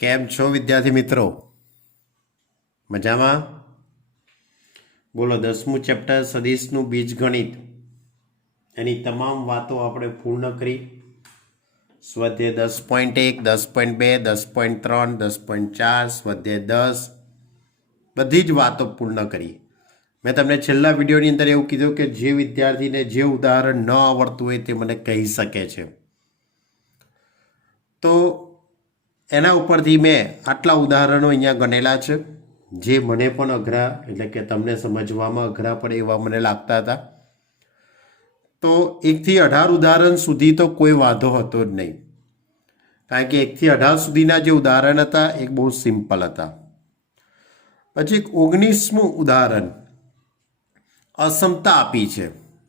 કેમ છો વિદ્યાર્થી મિત્રો? મજામાં? બોલો, 10મું ચેપ્ટર સદિશનું બીજગણિત એની તમામ વાતો આપણે પૂર્ણ કરી. સ્વાધ્યાય 10.1, 10.2, 10.3, 10.4, સ્વાધ્યાય 10 બધી જ વાતો પૂર્ણ કરી. મેં તમને છેલ્લા વિડીયોની અંદર એવું કીધું કે જે વિદ્યાર્થીને જે ઉદાહરણ ન આવડતું હોય તે મને કહી શકે છે. તો એના ઉપરથી મેં આટલા ઉદાહરણો અહીંયા ગણેલા છે જે મને પણ અઘરા, એટલે કે તમને સમજવામાં અઘરા પડે એવા મને લાગતા હતા. તો 1 થી 18 ઉદાહરણ સુધી તો કોઈ વાંધો હતો જ નહીં, કારણ કે 1 થી 18 સુધીના જે ઉદાહરણ હતા એ બહુ સિમ્પલ હતા. પછી 19મું ઉદાહરણ અસમતા આપી છે,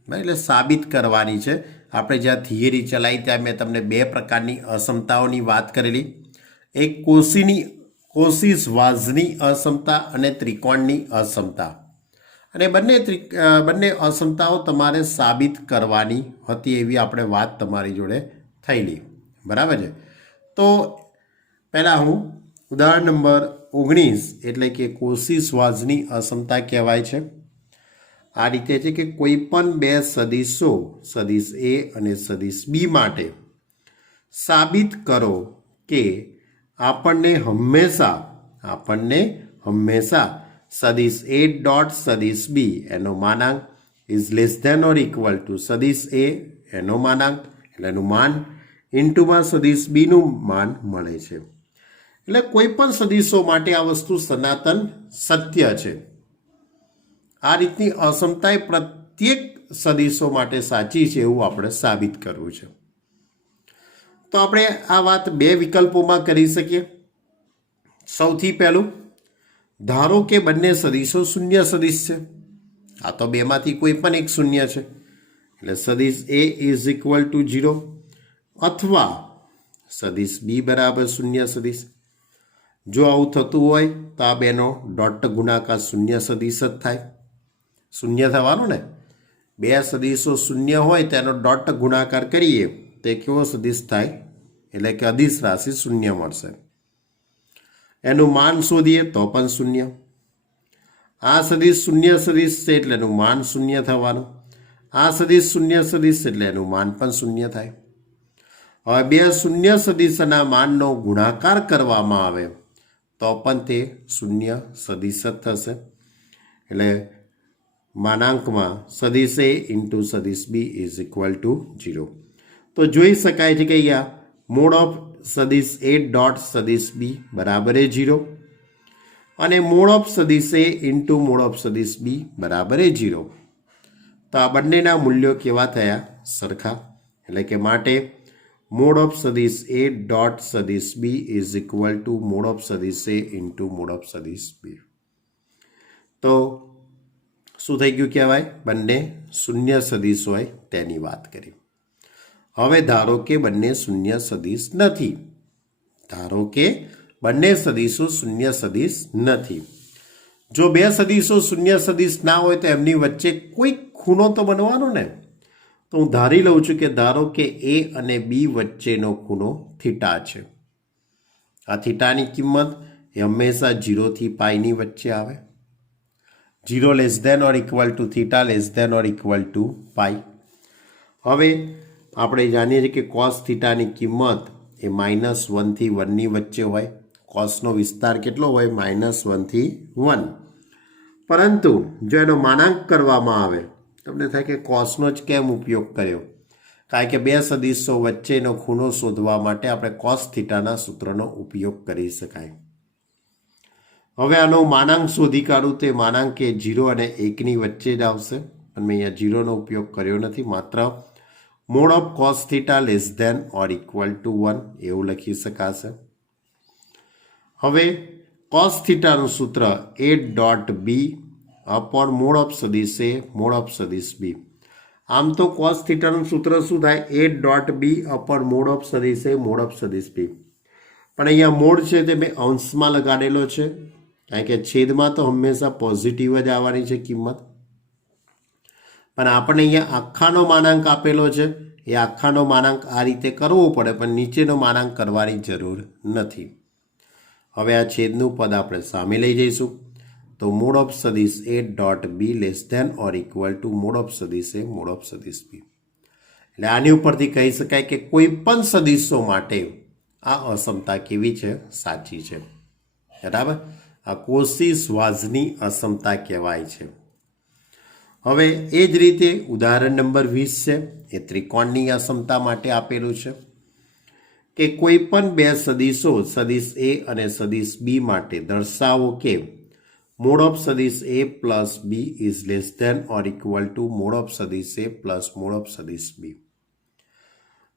એટલે સાબિત કરવાની છે. આપણે જ્યાં થિયરી ચલાવી ત્યાં મેં તમને 2 પ્રકારની અસમતાઓની વાત કરેલી. એક કોસીસ વાઝની અસમતા અને ત્રિકોણની અસમતા, અને બંને અસમતાઓ તમારે સાબિત કરવાની હતી એવી આપણે વાત તમારી જોડે થયેલી, બરાબર છે. તો પહેલાં હું ઉદાહરણ નંબર 19 એટલે કે કોસીસ વાઝની અસમતા કહેવાય છે. આ રીતે છે કે કોઈ પણ 2 સદિશો, સદિશ A અને સદિશ B માટે સાબિત કરો કે આપણને હંમેશા સદિશ A ડોટ સદિશ B એનો માનાંક is less than or equal to સદિશ A એનો માનાંક એટલે એનું માન ઇન્ટુમાં સદિશ B નું માન મળે છે. એટલે કોઈ પણ સદિશો માટે આ વસ્તુ સનાતન સત્ય છે. આ રીતની અસમતા એ પ્રત્યેક સદિશો માટે સાચી છે એવું આપણે સાબિત કરવું છે. તો આપણે આ વાત 2 વિકલ્પોમાં કરી શકીએ. સૌથી પહેલું, ધારો કે બંને સદિશો શૂન્ય સદિશ છે. આ તો 2 માંથી કોઈ પણ એક શૂન્ય છે, એટલે સદિશ A ઇઝ ઇક્વલ ટુ 0 અથવા સદિશ B બરાબર શૂન્ય સદિશ. જો આવું થતું હોય તો આ બેનો ડોટ ગુણાકાર શૂન્ય સદિશ જ થાય. શૂન્ય થવાનું ને, 2 સદિશો શૂન્ય હોય તેનો ડોટ ગુણાકાર કરીએ તે કેવો સદિશ થાય? એટલે કે અદિશ રાશિ શૂન્ય મળશે. એનું માન શોધીએ તો પણ શૂન્ય. આ સદિશ શૂન્ય સદિશ છે એટલે એનું માન શૂન્ય થવાનું. આ સદિશ શૂન્ય સદિશ એટલે એનું માન પણ શૂન્ય થાય. હવે 2 શૂન્ય સદિશના માનનો ગુણાકાર કરવામાં આવે તો પણ તે શૂન્ય સદિશ જ થશે. એટલે માનાંકમાં સદિશ A ઇન્ટુ સદિશ B ઇઝ ઇક્વલ ટુ 0. તો જોઈ શકાય છે કે અહીંયા મોડ ઓફ સદિશ A ડોટ સદિશ B બરાબર 0 અને મોડ ઓફ સદિશ A ઇન્ટુ મોડ ઓફ સદિશ B બરાબર 0. તો આ બંનેના મૂલ્યો કેવા થયા? સરખા. એટલે કે માટે મોડ ઓફ સદિશ A ડોટ સદિશ B is equal to mod of સદિશ A ઇન્ટુ મોડ ઓફ સદિશ B. તો શું થઈ ગયું કહેવાય? બંને શૂન્ય સદિશ હોય તેની વાત કરી. હવે ધારો કે બંને શૂન્ય સદિશ નથી. ધારો કે બંને સદિશો શૂન્ય સદિશ નથી. જો 2 સદિશો શૂન્ય સદિશ ના હોય તો એમની વચ્ચે કોઈ ખૂણો તો બનવાનો ને. તો હું ધારી લઉં છું કે ધારો કે A અને B વચ્ચેનો ખૂણો થીટા છે. આ થીટાની કિંમત એ હંમેશા 0 થી પાઈની વચ્ચે આવે. 0 less than or equal to theta less than or equal to pi. હવે આપણે જાણીએ છીએ કે કોસ થીટાની કિંમત એ -1 થી 1ની વચ્ચે હોય. કોસનો વિસ્તાર કેટલો હોય? -1 થી 1. પરંતુ જો એનો માનાંક કરવામાં આવે, તમને થાય કે કોસનો જ કેમ ઉપયોગ કર્યો? કારણ કે 2 સદિશો વચ્ચેનો ખૂણો શોધવા માટે આપણે કોસ થીટાના સૂત્રનો ઉપયોગ કરી શકાય. હવે આનો માનાંક શોધી કાઢું તે માનાંક એ 0 અને 1ની વચ્ચે જ આવશે, પણ મેં અહીંયા 0નો ઉપયોગ કર્યો નથી. માત્ર mod of cos theta less than or equal to 1 એવું લખી શકાશે. હવે કોસ થીટાનું સૂત્ર A dot B upon mod of સદિશ A મોડ ઓફ સદિશ B. આમ તો કોસ થીટાનું સૂત્ર શું થાય? A dot B upon mod of સદિશ A મોડ ઓફ સદિશ B. પણ અહીંયા મોડ છે તે મેં અંશમાં લગાડેલો છે, કારણ કે છેદમાં તો હંમેશા પોઝિટિવ જ આવવાની છે કિંમત. પણ આપણે અહીંયા આખાનો માનાંક આપેલો છે, એ આખાનો માનાંક આ રીતે કરવો પડે, પણ નીચેનો માનાંક કરવાની જરૂર નથી. હવે આ છેદનું પદ આપણે સામે લઈ જઈશું તો મોડ ઓફ સદિશ A dot B less than or equal to mod of સદિશ એ મોડ ઓફ સદિશ બી. એટલે આની ઉપરથી કહી શકાય કે કોઈ પણ સદિશો માટે આ અસમતા કેવી છે? સાચી છે. બરાબર, આ કોશી-શ્વાર્ઝની અસમતા કહેવાય છે. હવે એ જ રીતે ઉદાહરણ નંબર 20 છે, એ ત્રિકોણની અસમતા માટે આપેલું છે કે કોઈ પણ બે સદિશો સદિશ એ અને સદિશ બી માટે દર્શાવો કે મોડ ઓફ સદિશ A plus B is less than or equal to mod of સદિશ એ પ્લસ મોડ ઓફ સદિશ બી.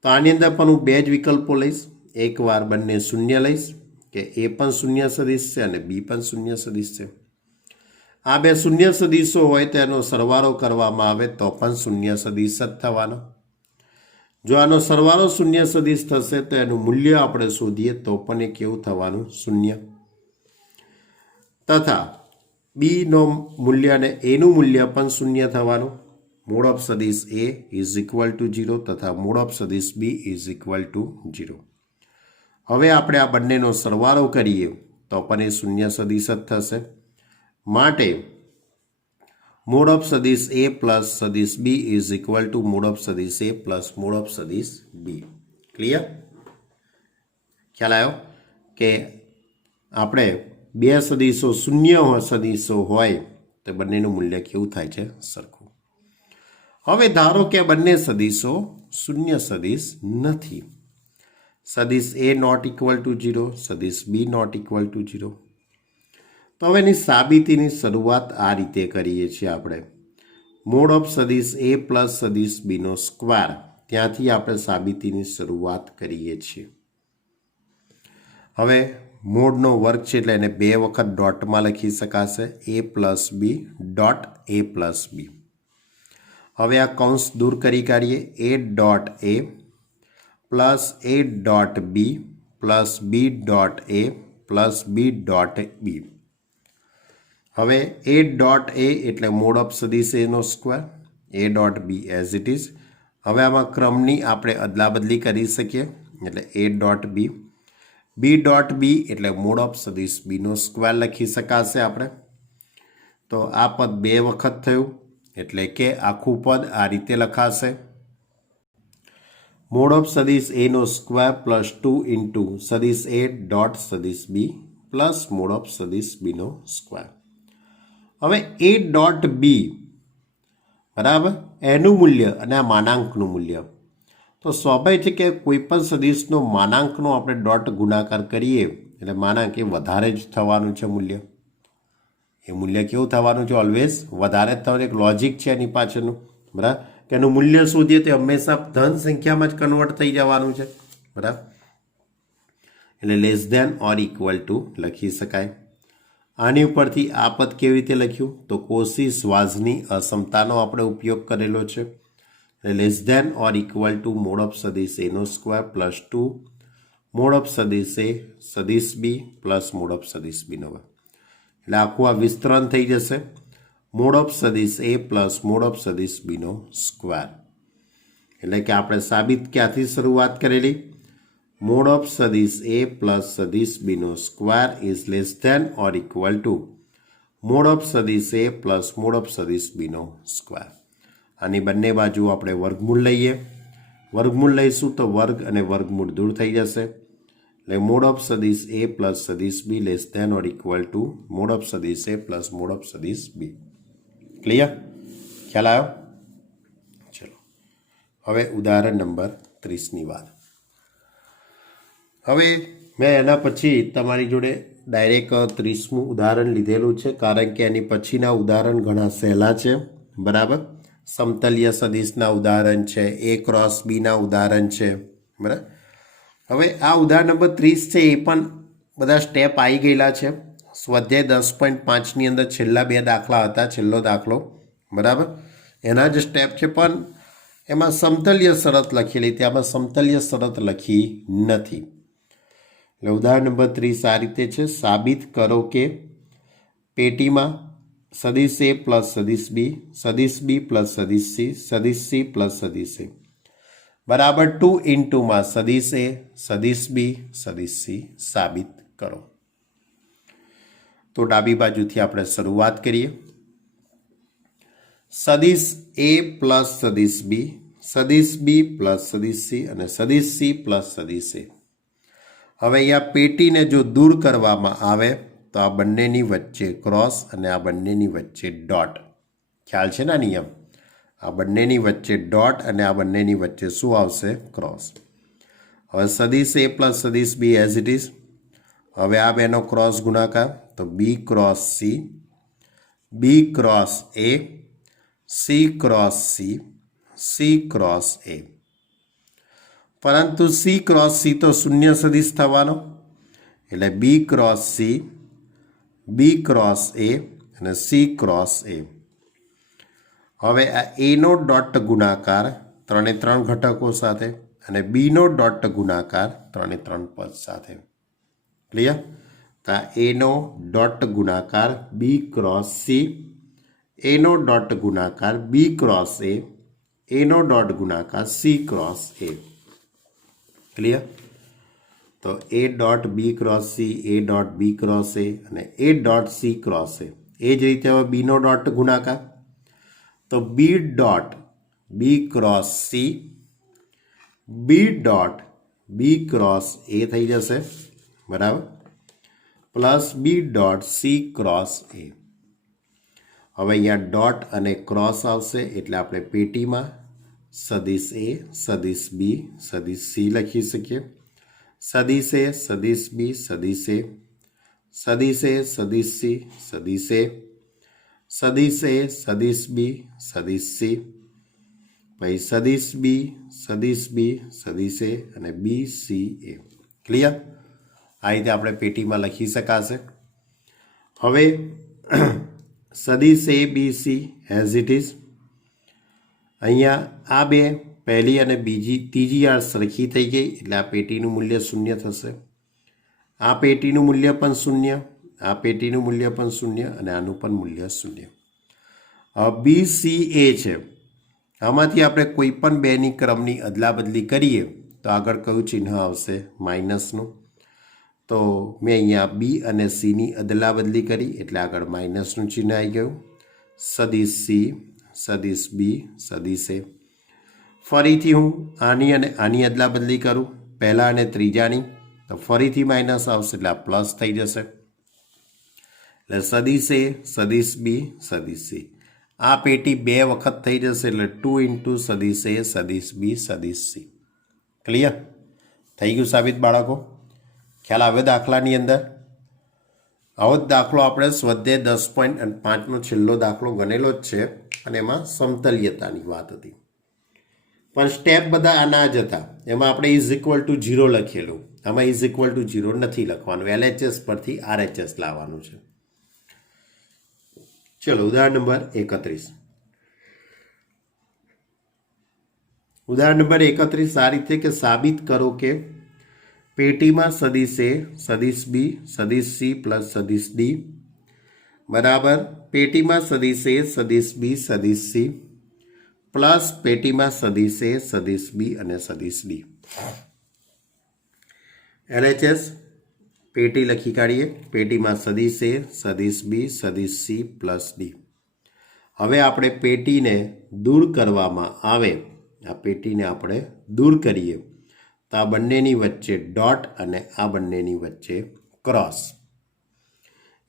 તો આની અંદર પણ હું બે જ વિકલ્પો લઈશ. એકવાર બંને શૂન્ય લઈશ કે એ પણ શૂન્ય સદિશ છે અને બી પણ શૂન્ય સદિશ છે. આ બે શૂન્ય સદિશો હોય તો એનો સરવાળો કરવામાં આવે તો પણ શૂન્ય સદિશ જ થવાનો. જો આનો સરવાળો શૂન્ય સદિશ થશે તો એનું મૂલ્ય આપણે શોધીએ તો પણ એ કેવું થવાનું? શૂન્ય. તથા બીનો મૂલ્ય અને એનું મૂલ્ય પણ શૂન્ય થવાનું. મોડ ઓફ સદિશ એ ઇઝ ઇક્વલ ટુ 0 તથા મોડ ઓફ સદિશ બી ઇઝ ઇક્વલ ટુ 0. હવે આપણે આ બંનેનો સરવાળો કરીએ તો પણ એ શૂન્ય સદિશ જ થશે. માટે મોડ ઓફ સદિશ એ પ્લસ સદિશ B is equal to mod of સદિશ એ પ્લસ મોડ ઓફ સદિશ બી. ક્લિયર? ખ્યાલ આવ્યો કે આપણે બે સદિશો શૂન્ય સદિશો હોય તો બંનેનું મૂલ્ય કેવું થાય છે? સરખું. હવે ધારો કે બંને સદિશો શૂન્ય સદિશ નથી. સદિશ એ નોટ ઇક્વલ ટુ 0, સદિશ બી નોટ ઇક્વલ ટુ 0. તો હવે એની સાબિતીની શરૂઆત આ રીતે કરીએ છીએ આપણે. મોડ ઓફ સદિશ એ પ્લસ સદિશ બીનો સ્ક્વેર, ત્યાંથી આપણે સાબિતીની શરૂઆત કરીએ છીએ. હવે મોડનો વર્ગ છે એટલે એને બે વખત ડોટમાં લખી શકાશે, A plus B dot A plus B. હવે આ કૌંસ દૂર કરી કાઢીએ. A dot A plus A dot B plus B dot A plus B dot B. હવે એ ડોટ એ એટલે મોડ ઓફ સદિશ એનો square, A dot B as it is. હવે આમાં ક્રમની આપણે અદલાબદલી કરી શકીએ એટલે એ ડોટ બી, બી ડોટ બી એટલે મોડ ઓફ સદિશ બીનો સ્ક્વેર લખી શકાશે આપણે. તો આ પદ બે વખત થયું એટલે કે આખું પદ આ રીતે લખાશે. મોડ ઓફ સદિશ એનો સ્ક્વેર પ્લસ 2 ઇન્ટુ સદિશ એ ડોટ સદિશ બી પ્લસ મોડ ઓફ સદિશ બીનો સ્ક્વેર. હવે એ ડોટ બી બરાબર એનું મૂલ્ય અને આ માનાંકનું મૂલ્ય, તો સ્વાભાવિક છે કે કોઈ પણ સદિશનો માનાંકનો આપણે ડોટ ગુણાકાર કરીએ એટલે માનાંક એ વધારે જ થવાનું છે મૂલ્ય. એ મૂલ્ય કેવું થવાનું છે? ઓલવેઝ વધારે જ થવાનું. એક લોજિક છે એની પાછળનું, બરાબર, કે એનું મૂલ્ય શોધીએ તે હંમેશા ધન સંખ્યામાં જ કન્વર્ટ થઈ જવાનું છે. બરાબર, એટલે less than or equal to લખી શકાય. આની ઉપરથી આ પદ કેવી રીતે લખ્યું? તો કોશી-શ્વાર્ઝની અસમતાનો આપણે ઉપયોગ કરેલો છે. Less than or equal to mod of સદિશ એનો સ્ક્વેર પ્લસ 2 મોડ ઓફ સદિશ એ સદિશ બી પ્લસ મોડ ઓફ સદિશ બીનો વર્ગ. એટલે આખું આ વિસ્તરણ થઈ જશે. મોડ ઓફ સદિશ એ પ્લસ મોડ ઓફ સદિશ બીનો સ્ક્વેર. એટલે કે આપણે સાબિત ક્યાંથી શરૂઆત કરેલી? મોડ ઓફ સદિશ એ પ્લસ સદિશ બીનો square is less than or equal to mod of સદિશ એ પ્લસ મોડ ઓફ સદિશ બીનો સ્ક્વેર. આની બંને બાજુ આપણે વર્ગમૂળ લઈએ. વર્ગમૂળ લઈશું તો વર્ગ અને વર્ગમૂળ દૂર થઈ જશે. એટલે મોડ ઓફ સદિશ એ પ્લસ સદિશ B less than or equal to mod of સદિશ એ પ્લસ મોડ ઓફ સદિશ બી. ક્લિયર? ખ્યાલ આવ્યો? ચલો હવે ઉદાહરણ નંબર 30ની વાત. હવે મેં એના પછી તમારી જોડે ડાયરેક્ટ 30મું ઉદાહરણ લીધેલું છે, કારણ કે એની પછીના ઉદાહરણ ઘણા સહેલા છે. બરાબર, સમતલ્ય સદિશના ઉદાહરણ છે, એ ક્રોસ બીના ઉદાહરણ છે. બરાબર, હવે આ ઉદાહરણ નંબર 30 છે એ પણ બધા સ્ટેપ આવી ગયેલા છે. સ્વાધ્યાય 10.5ની અંદર છેલ્લા બે દાખલા હતા, છેલ્લો દાખલો, બરાબર, એના જ સ્ટેપ છે, પણ એમાં સમતલ્ય શરત લખેલી, ત્યાંમાં સમતલ્ય શરત લખી નથી. એટલે ઉદાહરણ નંબર 30 આ રીતે છે. સાબિત કરો કે પેટીમાં સદિશ એ પ્લસ સદિશ બી પ્લસ સદિશ સી પ્લસ સદિશ એ બરાબર 2 ઇન્ટુમાં સદિશ એ સદિશ બી સદિશ સી સાબિત કરો. तो डाबी बाजुथी આપણે શરૂઆત કરીએ। સદિશ A પ્લસ સદિશ B, સદિશ B પ્લસ સદિશ C અને સદિશ C પ્લસ સદિશ A। હવે અહીંયા પેટીને જો દૂર કરવામાં આવે તો આ બંનેની વચ્ચે ક્રોસ અને આ બંનેની વચ્ચે ડોટ। ખ્યાલ છે ને નિયમ? આ બંનેની વચ્ચે ડોટ અને આ બંનેની વચ્ચે શું આવશે? ક્રોસ। હવે સદિશ A પ્લસ સદિશ B એઝ ઇટ ઇઝ। હવે આ બેનો ક્રોસ ગુણાકાર તો B cross C, B cross A, C cross C, C cross A। પરંતુ C ક્રોસ C તો શૂન્ય સદિશ થવાનો એટલે B cross C, B cross A અને C ક્રોસ A। હવે આ એનો ડોટ ગુણાકાર 3 3 ઘટકો સાથે અને બીનો ડોટ ગુણાકાર 3 3 પદ સાથે। ક્લિયર? તો એનો ડોટ ગુણાકાર B ક્રોસ C, એનો ડોટ ગુણાકાર B ક્રોસ A, એનો ડોટ ગુણાકાર C ક્રોસ A। ક્લિયર? તો A dot B cross C, A dot B cross A અને A dot C cross A। એ જ રીતે હવે બીનો ડોટ ગુણાકાર તો B dot B cross C, B dot B cross A થઈ જશે, બરાબર, plus B dot C cross A। હવે અહીંયા ડોટ અને ક્રોસ આવશે એટલે આપણે પેટીમાં સદિશ A, સદિશ B, સદિશ C લખી શકીએ। સદિશ A, સદિશ B, સદિશ A, સદિશ A, સદિશ C, સદિશ A, સદિશ A, સદિશ B, સદિશ C, પછી સદિશ B, સદિશ B, સદિશ A અને B C A। ક્લિયર? આ રીતે આપણે પેટીમાં લખી શકાશે। હવે સદિશ A B C as it is. અહીંયા આ બે પહેલી અને ત્રીજી આ સરખી થઈ ગઈ એટલે આ પેટીનું મૂલ્ય શૂન્ય થશે। આ પેટીનું મૂલ્ય પણ શૂન્ય, આ પેટીનું મૂલ્ય પણ શૂન્ય અને આનું પણ મૂલ્ય શૂન્ય। B C A છે, આમાંથી આપણે કોઈ પણ બેની ક્રમની અદલાબદલી કરીએ તો આગળ કયું ચિહ્ન આવશે? માઇનસનું। તો મેં અહીંયા B અને Cની અદલાબદલી કરી એટલે આગળ માઇનસનું ચિહ્ન આવી ગયું। સદિશ C, સદિશ B, સદિશ A। ફરીથી હું આની અને આની અદલાબદલી કરું, પહેલા અને ત્રીજાની, તો ફરીથી માઇનસ આવશે એટલે આ પ્લસ થઈ જશે। એટલે સદિશ A, સદિશ B, સદિશ C। આ પેટી બે વખત થઈ જશે એટલે 2 ઇન્ટુ સદિશ A, સદિશ B, સદિશ C। ક્લિયર? થઈ ગયું સાબિત બાળકો? ખ્યાલ આવે દાખલાની અંદર? આવો જ દાખલો આપણે સ્વાધ્યાય 10.5નો છેલ્લો દાખલો ગણેલો જ છે અને એમાં સમતલ્યતાની વાત હતી, પણ સ્ટેપ બધા આના જ હતા। એમાં આપણે ઇઝ ઇક્વલ ટુ 0 લખેલું, આમાં ઇઝ ઇક્વલ ટુ 0 નથી લખવાનું, LHS પરથી RHS લાવવાનું છે। ચલો ઉદાહરણ નંબર 31। ઉદાહરણ નંબર 31 આ રીતે કે સાબિત કરો કે પેટીમાં સદિશ A, સદિશ B, સદિશ C પ્લસ સદિશ D બરાબર પેટીમાં સદિશ A, સદિશ B, સદિશ C પ્લસ પેટીમાં સદિશ A, સદિશ B અને સદિશ D। LHS પેટી લખી કાઢીએ। પેટીમાં સદિશ A, સદિશ B, સદિશ C પ્લસ D। હવે આપણે પેટીને દૂર કરવામાં આવે, આ પેટીને આપણે દૂર કરીએ તો આ બંનેની વચ્ચે ડોટ અને આ બંનેની વચ્ચે ક્રોસ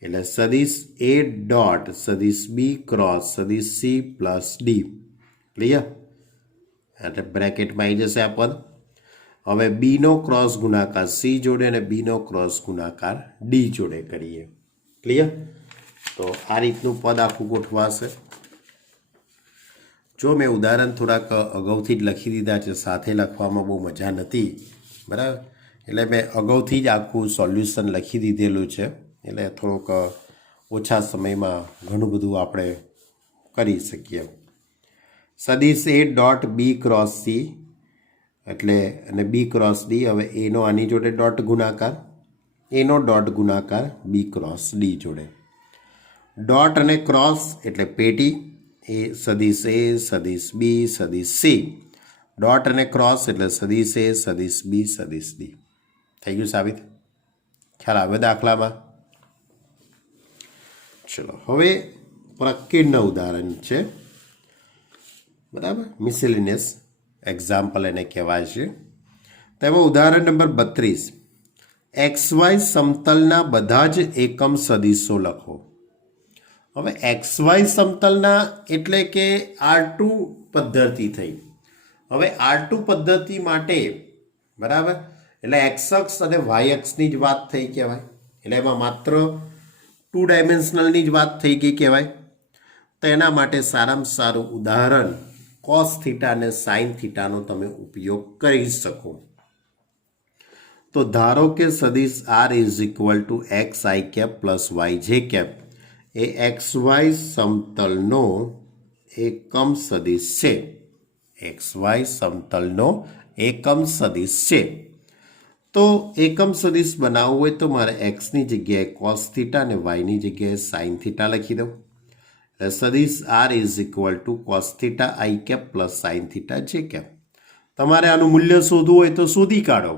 એટલે સદિશ A ડોટ સદિશ B ક્રોસ સદિશ C પ્લસ D। ક્લિયર? એટલે બ્રેકેટમાં આવી જશે આ પદ। હવે બીનો ક્રોસ ગુણાકાર C જોડે અને બીનો ક્રોસ ગુણાકાર D જોડે કરીએ। ક્લિયર? તો આ રીતનું પદ આખું ગોઠવાશે। જો મેં ઉદાહરણ થોડાક અગાઉથી જ લખી દીધા છે, સાથે લખવામાં બહુ મજા નથી, બરાબર, એટલે મેં અગાઉથી જ આખું સોલ્યુશન લખી દીધેલું છે એટલે થોડુંક ઓછા સમયમાં ઘણું બધું આપણે કરી શકીએ। સદિશ A dot B cross C એટલે અને B ક્રોસ D। હવે એનો આની જોડે ડોટ ગુણાકાર, એનો ડોટ ગુણાકાર B ક્રોસ D જોડે। ડોટ અને ક્રોસ એટલે પેટી એ સદિશ A, સદિશ B, સદિશ C, ડોટ અને ક્રોસ એટલે સદિશ A, સદિશ B, સદિશ D। થઈ ગયું સાબિત? ખ્યાલ આવે દાખલામાં? ચલો હવે પ્રકીર્ણ ઉદાહરણ છે, બરાબર, મિસેલિનિયસ એક્ઝામ્પલ એને કહેવાય છે. તેમાં ઉદાહરણ નંબર 32, XY સમતલના બધા જ એકમ સદિશો લખો. હવે XY સમતલના એટલે કે R2 પદ્ધતિ થઈ. હવે R2 પદ્ધતિ માટે, બરાબર, એટલે એક્સ અક્ષ અને વાય અક્ષની જ વાત થઈ કહેવાય. એટલે એમાં માત્ર 2 ડાયમેન્શનલની જ વાત થઈ ગઈ કહેવાય. તો એના માટે સારામાં સારું ઉદાહરણ કોસ થીટા અને સાઇન થીટાનો તમે ઉપયોગ કરી શકો. તો ધારો કે સદિશ R is equal to X I cap plus Y J cap એ XY સમતલનો એકમ સદિશ છે. XY સમતલનો એકમ સદિશ છે. તો એકમ સદિશ બનાવવું હોય તો મારે એક્સની જગ્યાએ કોસ થીટા અને વાયની જગ્યાએ સાઇન થીટા લખી દઉં. સદિશ R is equal to cos theta I cap plus sine theta J cap. તમારે આનું મૂલ્ય શોધવું હોય તો શોધી કાઢો.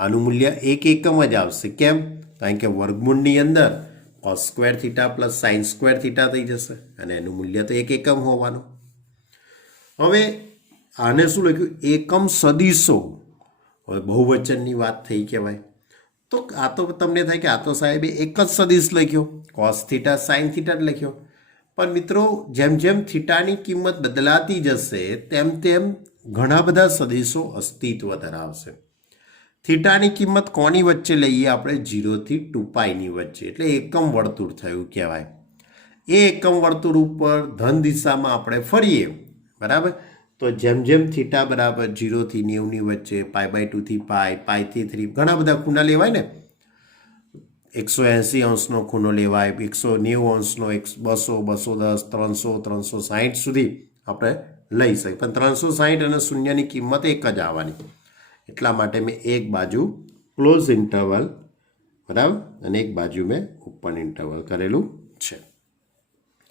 આનું મૂલ્ય એક એકમ જ આવશે. કેમ? કારણ કે વર્ગમૂળની અંદર cos square theta plus sine square theta થઈ જશે અને એનું મૂલ્ય તો એક એકમ હોવાનું. હવે આને શું લખ્યું? એકમ સદિશો. હવે બહુવચનની વાત થઈ કહેવાય. તો આ તો તમને થાય કે આ તો સાહેબે એક જ સદિશ લખ્યો, કોસ થીટા સાઇન થીટા જ લખ્યો. પણ મિત્રો, જેમ જેમ થીટાની કિંમત બદલાતી જશે તેમ તેમ ઘણા બધા સદિશો અસ્તિત્વ ધરાવશે. થીટાની કિંમત કોની વચ્ચે લઈએ આપણે? 0 થી 2πની વચ્ચે, એટલે એકમ વર્તુળ થયું કહેવાય. એ એકમ વર્તુળ ઉપર ધન દિશામાં આપણે ફરીએ, બરાબર. તો જેમ જેમ થીટા બરાબર 0 થી 90ની વચ્ચે, π/2 થી π થી 3, ઘણા બધા ખૂણા લેવાય ને. 180 અંશનો ખૂણો લેવાય, 190 અંશનો, 200, 210, 300, 360 સુધી આપણે લઈ શકીએ. પણ 360 અને શૂન્યની કિંમત એક જ આવવાની. એટલા માટે મેં એક બાજુ ક્લોઝ ઇન્ટરવલ, બરાબર, અને એક બાજુ મેં ઓપન ઇન્ટરવલ કરેલું છે.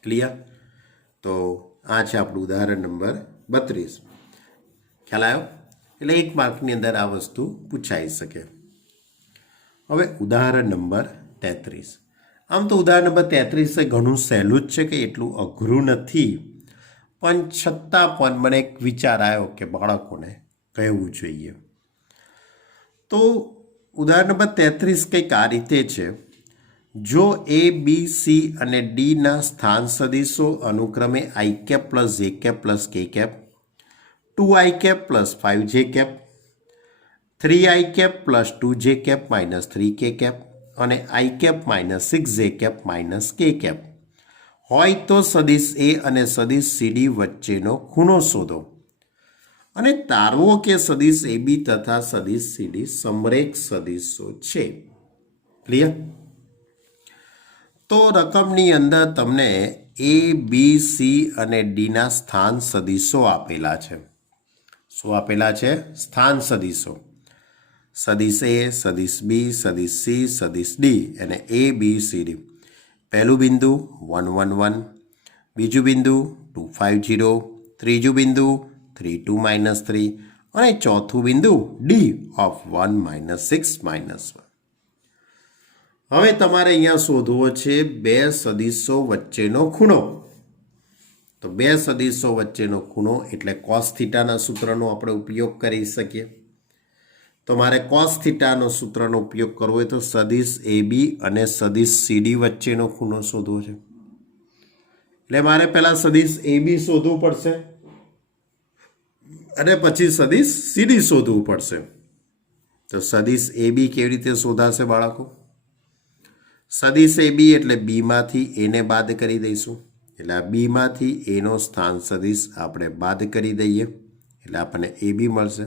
ક્લિયર? તો આ છે આપણું ઉદાહરણ નંબર 32. ખ્યાલ આવ્યો? એટલે 1 માર્કની અંદર આ વસ્તુ પૂછાઈ શકે. હવે ઉદાહરણ નંબર 33. આમ તો ઉદાહરણ નંબર 33 એ ઘણું સહેલું જ છે, કે એટલું અઘરું નથી. પણ છતાં પણ મને એક વિચાર આવ્યો કે બાળકોને કહેવું જોઈએ. તો ઉદાહરણ નંબર 33 કંઈક આ રીતે છે. જો A, B, C અને Dના સ્થાન સદિશો અનુક્રમે i cap plus J cap plus K cap, 2i cap plus 5j cap, 3i cap plus 2j cap minus 3k cap અને i cap minus 6j cap minus k cap હોય તો સદિશ A અને સદિશ CD વચ્ચેનો ખૂણો શોધો. અને તારવો કે સદિશ AB તથા સદિશ CD સમરેખ સદિશો છે. ક્લિયર? તો રકમની અંદર તમને A, B, C અને Dના સ્થાન સદિશો આપેલા છે. શું આપેલા છે? સ્થાન સદિશો. સદિશ A, સદિશ B, સદિશ C, સદિશ D અને A, B, C, D. પહેલું બિંદુ 1, 1, 1, બીજું બિંદુ 2, 5, 0, ત્રીજું બિંદુ 3, 2, -3 અને ચોથું બિંદુ D of 1, -6, -1. હવે તમારે અહીંયા શોધવો છે બે સદિશો વચ્ચેનો ખૂણો. તો બે સદિશો વચ્ચેનો ખૂણો એટલે કોસ થીટાના સૂત્રનો આપણે ઉપયોગ કરી શકીએ. તો મારે કોસ થીટાનો સૂત્રનો ઉપયોગ કરવો હોય તો સદિશ AB અને સદિશ CD વચ્ચેનો ખૂણો શોધવો છે. એટલે મારે પહેલા સદિશ AB શોધવું પડશે અને પછી સદિશ CD શોધવું પડશે. તો સદિશ AB કેવી રીતે શોધાશે બાળકો? સદિશ AB એટલે બીમાંથી એને બાદ કરી દઈશું. એટલે આ બીમાંથી એનો સ્થાન સદિશ આપણે બાદ કરી દઈએ એટલે આપણને AB મળશે.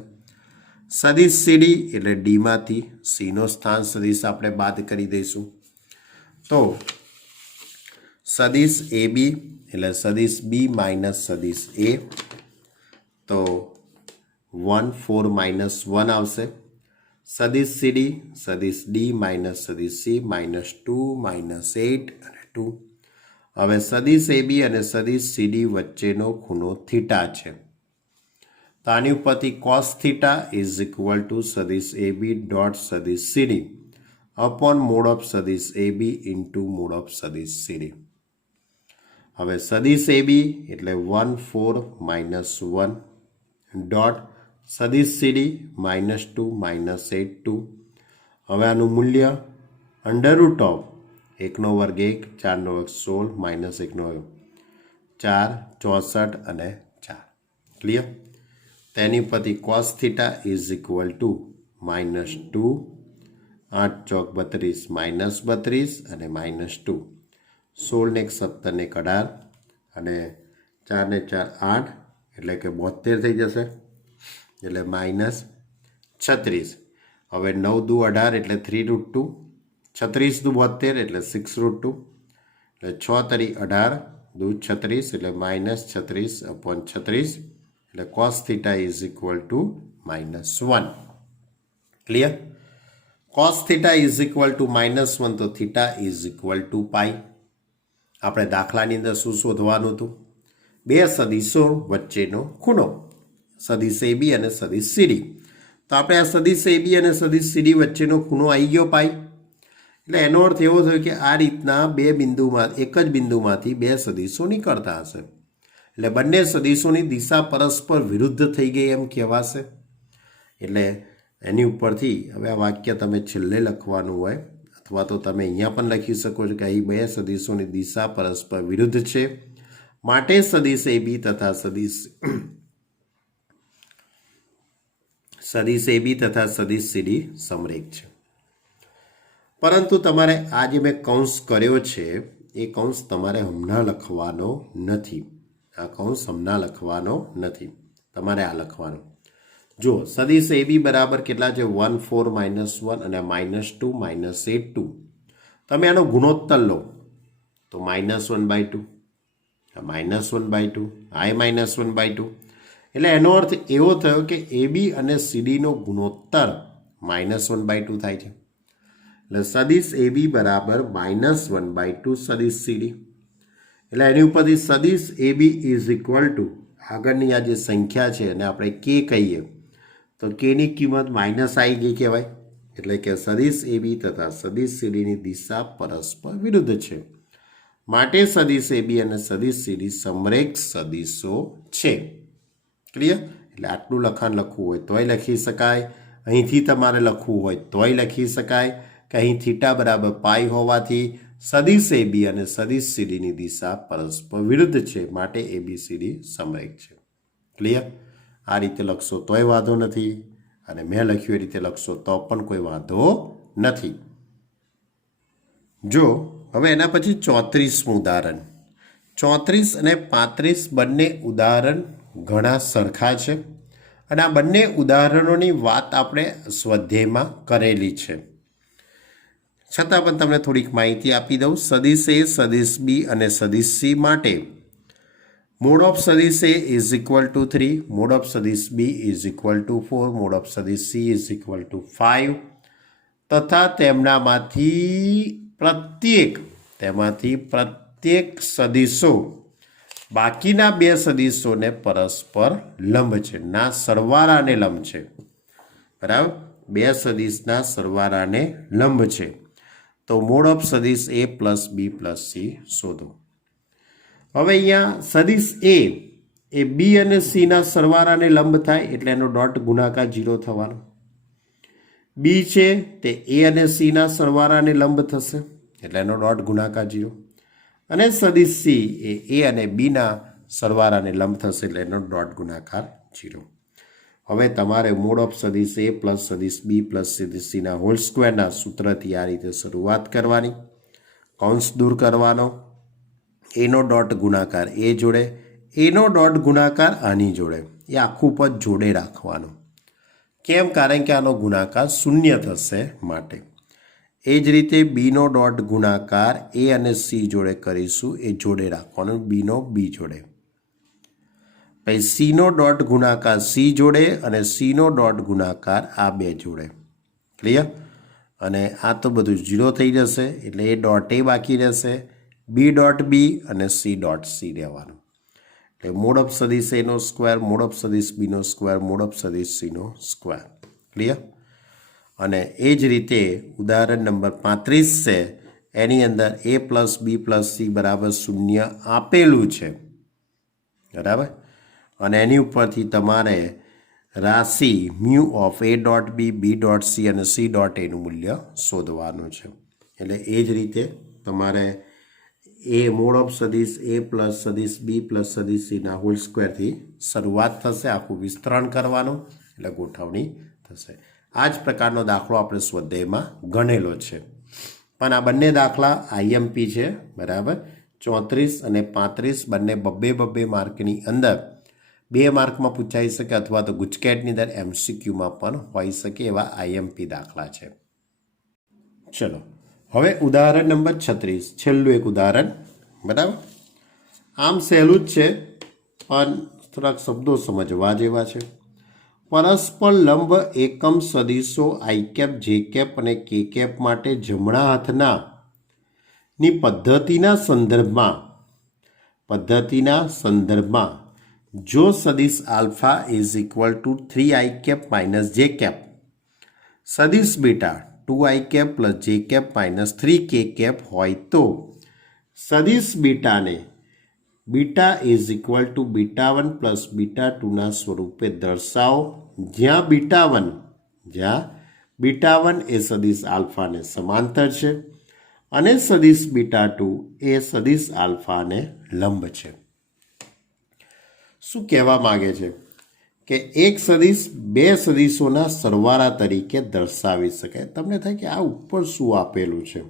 સદિશ CD એટલે ડીમાંથી સીનો સ્થાન સદિશ આપણે બાદ કરી દઈશું. તો સદિશ AB એટલે સદિશ B માઇનસ સદિશ A, તો 1, 4 -1 આવશે. સદિશ CD સદિશ D માઇનસ સદિશ C -2 -8 અને 2. હવે સદિશ AB અને સદિશ CD વચ્ચેનો ખૂણો થીટા છે. તો આની ઉપરથી cos theta is equal to સદિશ AB ડોટ સદિશ CD. अपॉन मोड ऑफ सदिश A B into mod of सदिश सी डी। હવે સદિશ એ બી એટલે 1 4 -1 ડોટ સદિશ સીડી -2 -8 2। હવે આનું મૂલ્ય અંડરરૂટ ઓફ 1 નો વર્ગ 1 4 નો વર્ગ 16 -1 નો વર્ગ 4 64 અને 4। ક્લિયર? તેની પરથી cos theta is equal two -2 8 ચોક 32 -32 અને -2 16 ને 17 ને 18 અને 4 ને 4 8 એટલે કે 72 થઈ જશે એટલે -36। હવે 9 દુ 18 એટલે 3√2 36 દુ 72 એટલે 6√2 એટલે 6 તરી 18 દુ 36 એટલે -36/36 એટલે cos theta is equal to -1। Clear? cos theta is equal to -1 તો theta is equal to pi. આપણે દાખલાની અંદર શું શોધવાનું હતું? બે સદિશો વચ્ચેનો ખૂણો, સદિશ એ બી અને સદિશ સીડી। તો આપણે આ સદિશ એ બી અને સદિશ સીડી વચ્ચેનો ખૂણો આવી ગયો પાઈ। એટલે એનો અર્થ એવો થયો કે આ રીતના બે બિંદુમાં એક જ બિંદુમાંથી બે સદિશો નીકળતા હશે એટલે બંને સદિશોની દિશા પરસ્પર વિરુદ્ધ થઈ ગઈ એમ કહેવાશે। એટલે એની ઉપરથી હવે આ વાક્ય તમે છેલ્લે લખવાનું હોય અથવા તો તમે અહીંયા પણ લખી શકો છો કે અહીં બે સદિશોની દિશા પરસ્પર વિરુદ્ધ છે માટે સદિશ એ બી તથા સદિશ એ બી તથા સદિશ સીડી સમરેખ છે। પરંતુ તમારે આ જે મેં કૌંસ કર્યો છે એ કૌંસ તમારે હમણાં લખવાનો નથી। આ કૌંસ હમણાં લખવાનો નથી, તમારે આ લખવાનો। જો સદિશ એ બી બરાબર કેટલા છે? 1 4 -1 અને -2 -8 2। તમે આનો ગુણોત્તર લો તો -1/2 -1/2 આ -1/2 એટલે એનો અર્થ એવો થયો કે એ બી અને સીડીનો ગુણોત્તર -1/2 થાય છે। એટલે સદિશ એ બી બરાબર -1/2 સદિશ સીડી। એટલે એની ઉપરથી સદિશ એ બી ઇઝ ઇક્વલ ટુ આગળની આ જે સંખ્યા છે એને આપણે કે કહીએ તો કેની કિંમત માઇનસ આવી ગઈ કહેવાય। એટલે કે સદિશ એ બી તથા સદિશ સીડીની દિશા પરસ્પર વિરુદ્ધ છે માટે સદિશ એ બી અને સદિશ સીડી સમરેખ સદિશો છે। ક્લિયર? એટલે આટલું લખાણ લખવું હોય તોય લખી શકાય, અહીંથી તમારે લખવું હોય તોય લખી શકાય કે અહીં થીટા બરાબર પાઈ હોવાથી સદિશ એ બી અને સદિશ સીડીની દિશા પરસ્પર વિરુદ્ધ છે માટે ABCD સમરેખ છે। ક્લિયર? આ રીતે લખશો તોય વાંધો નથી અને મેં લખ્યું એ રીતે લખશો તો પણ કોઈ વાંધો નથી। જો હવે એના પછી 34મું ઉદાહરણ, 34 અને 35 બંને ઉદાહરણ ઘણા સરખા છે અને આ બંને ઉદાહરણોની વાત આપણે સ્વાધ્યાયમાં કરેલી છે, છતાં પણ તમને થોડીક માહિતી આપી દઉં। સદિશ એ, સદિશ બી અને સદિશ સી માટે મોડ ઓફ સદિશ A is equal to 3, mod of સદિશ B is equal to 4, mod of સદિશ સી ઇઝ ઇક્વલ ટુ 5 તથા તેમાંથી પ્રત્યેક સદિશો બાકીના બે સદિશોને પરસ્પર લંબ છે, ના સરવાળાને લંબ છે। બરાબર? બે સદિશના સરવાળાને લંબ છે તો મોડ ઓફ સદિશ A plus B plus C શોધો। હવે અહીંયા સદિશ એ બી અને સીના સરવાળાને લંબ થાય એટલે એનો ડોટ ગુણાકાર 0 થવાનો। બી છે તે એ અને સીના સરવાળાને લંબ થશે એટલે એનો ડોટ ગુણાકાર 0 અને સદિશ સી એ અને બીના સરવાળાને લંબ થશે એટલે એનો ડોટ ગુણાકાર 0। હવે તમારે મોડ ઓફ સદિશ એ પ્લસ સદિશ બી પ્લસ સદિશ સીના હોલ સ્ક્વેરના સૂત્રથી આ રીતે શરૂઆત કરવાની, કૌંસ દૂર કરવાનો, એનો ડોટ ગુણાકાર એ જોડે, એનો ડોટ ગુણાકાર આની જોડે, એ આખું પદ જોડે રાખવાનું। કેમ? કારણ કે આનો ગુણાકાર 0 થશે માટે। એ જ રીતે બીનો ડોટ ગુણાકાર એ અને સી જોડે કરીશું, એ જોડે રાખવાનો, બીનો બી જોડે। પછી સીનો ડોટ ગુણાકાર સી જોડે અને સીનો ડોટ ગુણાકાર આ બે જોડે। ક્લિયર? અને આ તો બધું 0 થઈ જશે એટલે એ ડોટ એ બાકી રહેશે, બી ડોટ બી અને સી ડોટ સી રહેવાનું। એટલે મોડ ઓફ સદિશ એનો સ્ક્વેર, મોડ ઓફ સદિશ બીનો સ્ક્વેર, મોડ ઓફ સદિશ સીનો સ્ક્વેર। ક્લિયર? અને એ જ રીતે ઉદાહરણ નંબર 35 છે, એની અંદર a plus B plus C બરાબર 0 આપેલું છે, બરાબર. અને એની ઉપરથી તમારે રાશિ mu of a dot B, B dot C અને સી ડોટ એનું મૂલ્ય શોધવાનું છે. એટલે એ જ રીતે તમારે એ મોડ ઓફ સદિશ a પ્લસ સદિશ બી પ્લસ સદિશ સીના હોલ સ્ક્વેરથી શરૂઆત થશે, આખું વિસ્તરણ કરવાનું, એટલે ગોઠવણી થશે. આ જ પ્રકારનો દાખલો આપણે સ્વાધ્યાયમાં ગણેલો છે. પણ આ બંને દાખલા આઈએમપી છે, બરાબર. 34 અને 35 બંને બબ્બે માર્કની અંદર 2 માર્કમાં પૂછાઈ શકે અથવા તો ગુજકેટની અંદર એમસીક્યુમાં પણ હોઈ શકે એવા આઈએમપી દાખલા છે. ચલો હવે ઉદાહરણ નંબર 36, છેલ્લું એક ઉદાહરણ, બરાબર. આમ સહેલું જ છે પણ થોડાક શબ્દો સમજવા જેવા છે. પરસ્પર લંબ એકમ સદિશો આઈ કેપ, જે કેપ અને કે કેપ માટે જમણા હાથના ની પદ્ધતિના સંદર્ભમાં જો સદિશ alpha is equal to 3i cap minus J cap, સદિશ beta 2i cap plus J cap minus 3k cap હોય તો સદિશ બીટાને beta is equal to beta 1 plus beta 2ના સ્વરૂપે દર્શાવો, જ્યાં બીટા 1 એ સદિશ આલ્ફાને સમાંતર છે અને સદિશ બીટા 2 એ સદિશ આલ્ફાને લંબ છે. શું કહેવા માગે છે કે એક સદિશ બે સદિશોના સરવાળા તરીકે દર્શાવી શકાય. તમને થાય કે આ ઉપર શું આપેલું છે?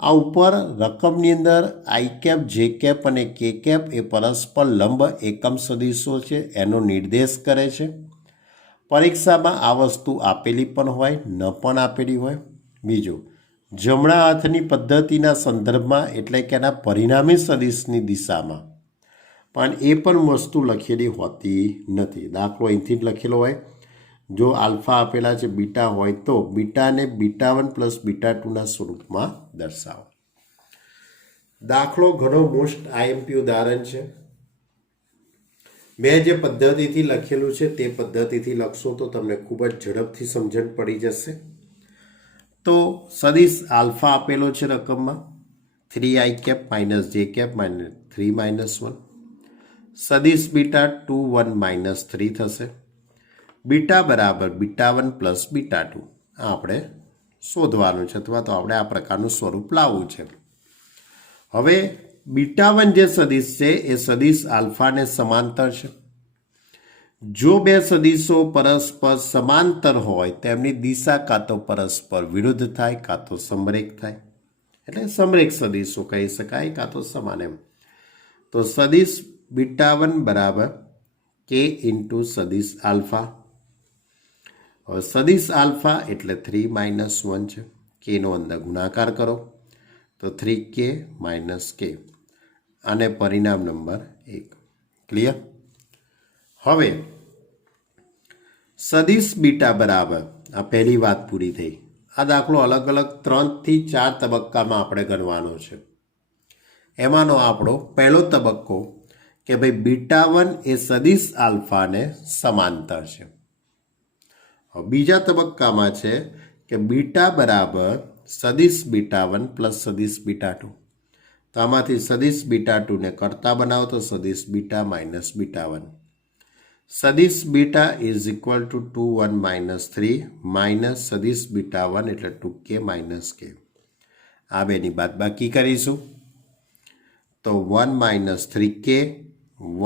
આ ઉપર રકમની અંદર આઈ કેપ, જે કેપ અને કે કેપ એ પરસ્પર લંબ એકમ સદિશો છે એનો નિર્દેશ કરે છે. પરીક્ષામાં આ વસ્તુ આપેલી પણ હોય, ન પણ આપેલી હોય. બીજું, જમણા હાથની પદ્ધતિના સંદર્ભમાં એટલે કે એના પરિણામી સદિશની દિશામાં પણ એ પણ વસ્તુ લખેલી હોતી નથી. દાખલો અહીંથી જ લખેલો હોય, જો આલ્ફા આપેલા છે, બીટા હોય તો બીટાને બીટા 1 પ્લસ બીટા 2ના સ્વરૂપમાં દર્શાવો. દાખલો ઘણો મોસ્ટ આઈએમપી ઉદાહરણ છે. મેં જે પદ્ધતિથી લખેલું છે તે પદ્ધતિથી લખશો તો તમને ખૂબ જ ઝડપથી સમજણ પડી જશે. તો સદિશ આલ્ફા આપેલો છે રકમમાં 3i cap minus J cap minus 3 minus 1. સદિશ બીટા 2 1 માઇનસ 3 થશે. બીટા બરાબર બીટા 1 પ્લસ બીટા 2 આ આપણે શોધવાનું છે અથવા તો આપણે આ પ્રકારનું સ્વરૂપ લાવવું છે. હવે બીટા 1 જે સદિશ છે એ સદિશ આલ્ફાને સમાંતર છે. જો બે સદિશો પરસ્પર સમાંતર હોય તેમની દિશા કાં તો પરસ્પર વિરુદ્ધ થાય કાં તો સમરેખ થાય, એટલે સમરેખ સદિશો કહી શકાય કાં તો સમાન એમ. તો સદિશ બીટા 1 બરાબર કે ઇન્ટુ સદિશ આલ્ફા. હવે સદિશ આલ્ફા એટલે 3 માઇનસ 1 છે, કેનો અંદર ગુણાકાર કરો તો 3k માઇનસ કે અને પરિણામ નંબર 1. ક્લિયર? હવે સદિશ બીટા બરાબર, આ પહેલી વાત પૂરી થઈ. આ દાખલો અલગ અલગ 3 થી 4 તબક્કામાં આપણે ગણવાનો છે. એમાંનો આપણો પહેલો તબક્કો કે ભાઈ બીટા 1 એ સદિશ આલ્ફાને સમાંતર છે. બીજા તબક્કામાં છે કે બીટા બરાબર સદિશ બીટા 1 પ્લસ સદિશ બીટા 2. તો આમાંથી સદિશ બીટા 2ને કરતા બનાવો તો સદિશ બીટા માઇનસ બીટા 1. સદિશ beta is equal two 2 1 minus 3 minus સદિશ બીટા 1 એટલે 2k માઇનસ કે. આ બેની બાદબાકી કરીશું તો 1 માઇનસ 3k,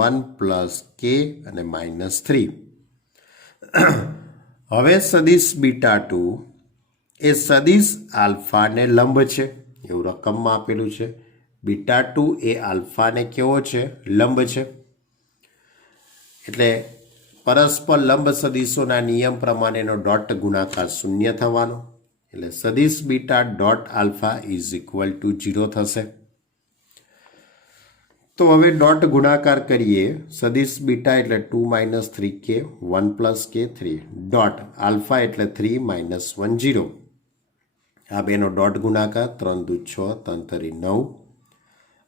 1 પ્લસ કે અને માઇનસ 3. હવે સદિશ બીટા 2 એ સદિશ આલ્ફાને લંબ છે એવું રકમમાં આપેલું છે. બીટા 2 એ આલ્ફાને કેવો છે? લંબ છે. એટલે પરસ્પર લંબ સદિશોના નિયમ પ્રમાણેનો ડોટ ગુણાકાર 0 થવાનો. એટલે સદિશ beta dot alpha is equal two 0 થશે. તો હવે ડોટ ગુણાકાર કરીએ. સદિશ બીટા એટલે 2 માઇનસ 3k, 1 પ્લસ કે 3 ડોટ આલ્ફા એટલે 3 માઇનસ 1 0. આ બેનો ડોટ ગુણાકાર 3 દુ 6 3 તરી 9.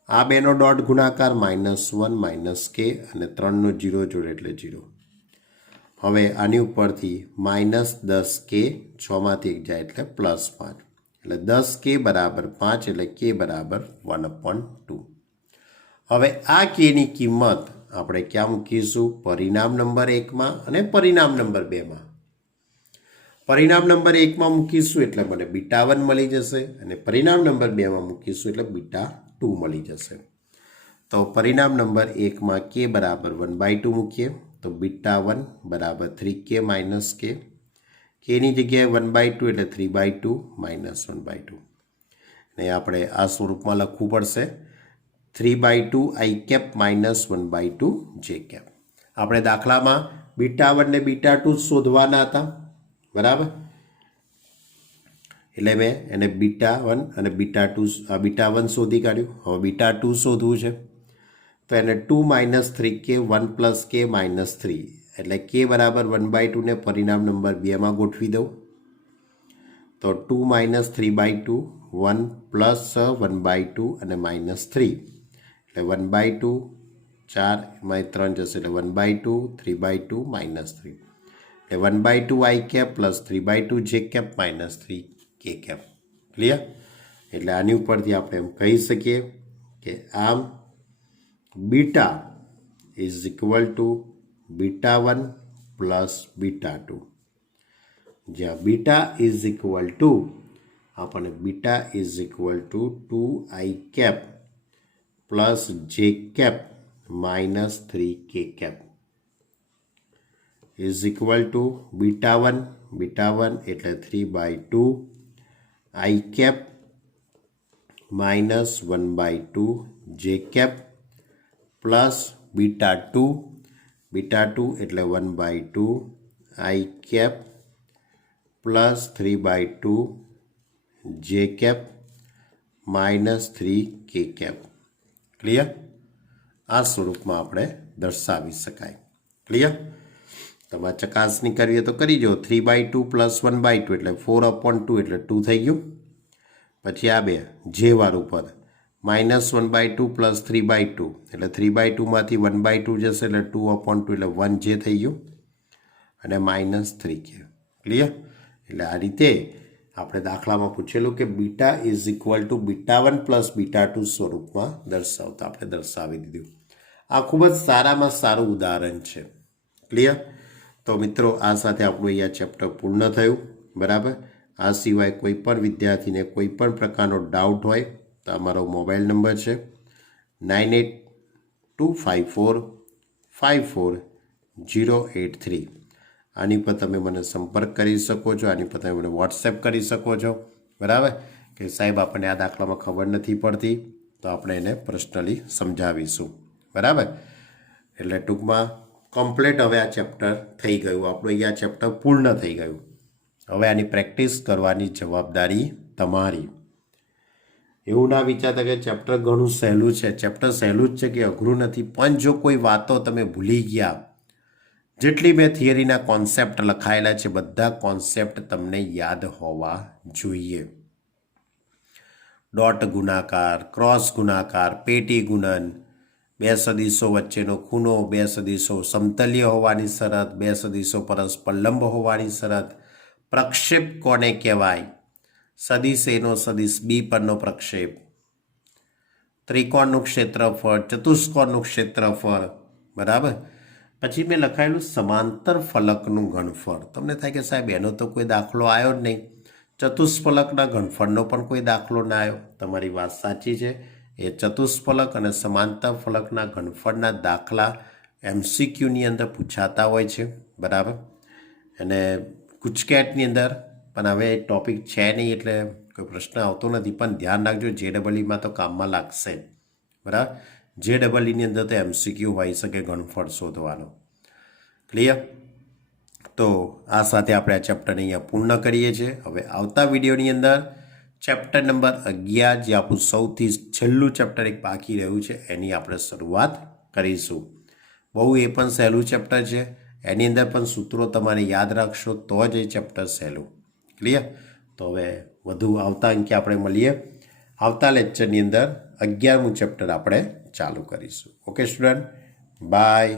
આ બેનો ડોટ ગુણાકાર -1 માઇનસ કે અને 3નો 0 જોડે એટલે 0. હવે આની ઉપરથી -10k 6માંથી 1 જાય એટલે +5 એટલે 10k બરાબર 5 એટલે k બરાબર 1/2. હવે આ કેની કિંમત આપણે ક્યાં મૂકીશું? પરિણામ નંબર 1માં અને પરિણામ નંબર 2માં. પરિણામ નંબર 1માં મૂકીશું એટલે મને β1 મળી જશે અને પરિણામ નંબર 2માં મૂકીશું એટલે β2 મળી જશે. તો પરિણામ નંબર 1માં k બરાબર 1/2 મૂકીએ તો β1 બરાબર 3k - k. kની જગ્યાએ 1/2 એટલે 3/2 - 1/2. અને આપણે આ સ્વરૂપમાં લખવું પડશે 3/2 i cap -1/2 j cap. આપણે દાખલામાં β1 ને β2 શોધવાના હતા, બરાબર? એટલે મેં એને β1 અને β1 શોધી કાઢ્યું. હવે β2 શોધવું છે તો એને 2 - 3k 1 + k - 3 એટલે k બરાબર 1/2 ને પરિણામ નંબર 2માં ગોઠવી દઉં તો 2 - 3/2 1 + 1/2 અને -3 એટલે 1/2 4 એમાં 3 જશે એટલે 1/2 3/2 -3 એટલે 1/2 i cap + 3/2 j cap -3 k cap. Clear? એટલે આની ઉપરથી આપણે એમ કહી શકીએ કે આમ બીટા ઇઝ ઇક્વલ ટુ β1 + β2, જ્યાં બીટા ઇઝ ઇક્વલ ટુ આપણને beta is equal to 2i cap + j cap -3k cap is equal to β1 એટલે 3/2 i cap -1/2 j cap plus β2 એટલે 1/2 i cap plus 3/2 j cap -3k cap. Clear? આ સ્વરૂપમાં આપણે દર્શાવી શકાય. Clear? તમારે ચકાસણી કરવી તો કરી જો 3/2 + 1/2 એટલે 4/2 એટલે 2 થઈ ગયું. પછી આ બે જે વાળું પદ -1/2 + 3/2 એટલે 3/2માંથી 1/2 જશે એટલે 2/2 એટલે 1 જે થઈ ગયું અને -3k. ક્લિયર? એટલે આ રીતે આપણે દાખલામાં પૂછેલું કે બીટા ઇઝ ઇક્વલ ટુ β1 + β2 સ્વરૂપમાં દર્શાવતા આપણે દર્શાવી દીધું. આ ખૂબ જ સારામાં સારું ઉદાહરણ છે. ક્લિયર? તો મિત્રો આ સાથે આપણું અહીંયા ચેપ્ટર પૂર્ણ થયું, બરાબર? આ સિવાય કોઈ પણ વિદ્યાર્થીને કોઈ પણ પ્રકારનો ડાઉટ હોય તો અમારો મોબાઈલ નંબર છે 9825454083. આની પર તમે મને સંપર્ક કરી શકો છો, આની પર તમે મને વોટ્સએપ કરી શકો છો, બરાબર? કે સાહેબ આપણને આ દાખલામાં ખબર નથી પડતી તો આપણે એને પર્સનલી સમજાવીશું, બરાબર? એટલે ટૂંકમાં કમ્પ્લીટ હવે આ ચેપ્ટર થઈ ગયું, આપણું અહીંયા ચેપ્ટર પૂર્ણ થઈ ગયું. હવે આની પ્રેક્ટિસ કરવાની જવાબદારી તમારી. એવું ના વિચારતા કે ચેપ્ટર ઘણું સહેલું છે. ચેપ્ટર સહેલું જ છે કે અઘરું નથી, પણ જો કોઈ વાતો તમે ભૂલી ગયા, જેટલી મેં થિયરીના કોન્સેપ્ટ લખાયેલા છે બધા કોન્સેપ્ટ તમને યાદ હોવા જોઈએ. ડોટ ગુણાકાર, ક્રોસ ગુણાકાર, પેટી ગુણન, બે સદીશો વચ્ચેનો ખૂણો, બે સદીશો સમતલ્ય હોવાની શરત, બે સદીશો પરસ્પર લંબ હોવાની શરત, પ્રક્ષેપ કોને કહેવાય, સદીશ એનો સદીશ બી પરનો પ્રક્ષેપ, ત્રિકોણનું ક્ષેત્રફળ, ચતુષ્કોણનું ક્ષેત્રફળ, બરાબર? પછી મેં લખાયેલું સમાંતર ફલકનું ઘનફળ. તમને થાય કે સાહેબ એનો તો કોઈ દાખલો આવ્યો જ નહીં, ચતુષ્ફલકના ઘનફળનો પણ કોઈ દાખલો ના આવ્યો. તમારી વાત સાચી છે. એ ચતુષ્ફલક અને સમાંતર ફલકના ઘનફળના દાખલા MCQની અંદર પૂછાતા હોય છે, બરાબર? અને ગુજકેટની અંદર પણ હવે ટોપિક છે નહીં એટલે કોઈ પ્રશ્ન આવતો નથી, પણ ધ્યાન રાખજો JEEમાં તો કામમાં લાગશે, બરાબર? JEEની અંદર તો MCQ હોઈ શકે ઘનફળ શોધવાનો. ક્લિયર? તો આ સાથે આપણે આ ચેપ્ટરને અહીંયા પૂર્ણ કરીએ છીએ. હવે આવતા વિડીયોની અંદર ચેપ્ટર નંબર 11 જે આપણું સૌથી છેલ્લું ચેપ્ટર એક બાકી રહ્યું છે એની આપણે શરૂઆત કરીશું. બહુ એ પણ સહેલું ચેપ્ટર છે, એની અંદર પણ સૂત્રો તમારે યાદ રાખશો તો જ એ ચેપ્ટર સહેલું. ક્લિયર? તો હવે વધુ આવતા અંકે આપણે મળીએ. આવતા લેક્ચરની અંદર 11મું ચેપ્ટર આપણે ચાલુ કરીશું. Okay student, by.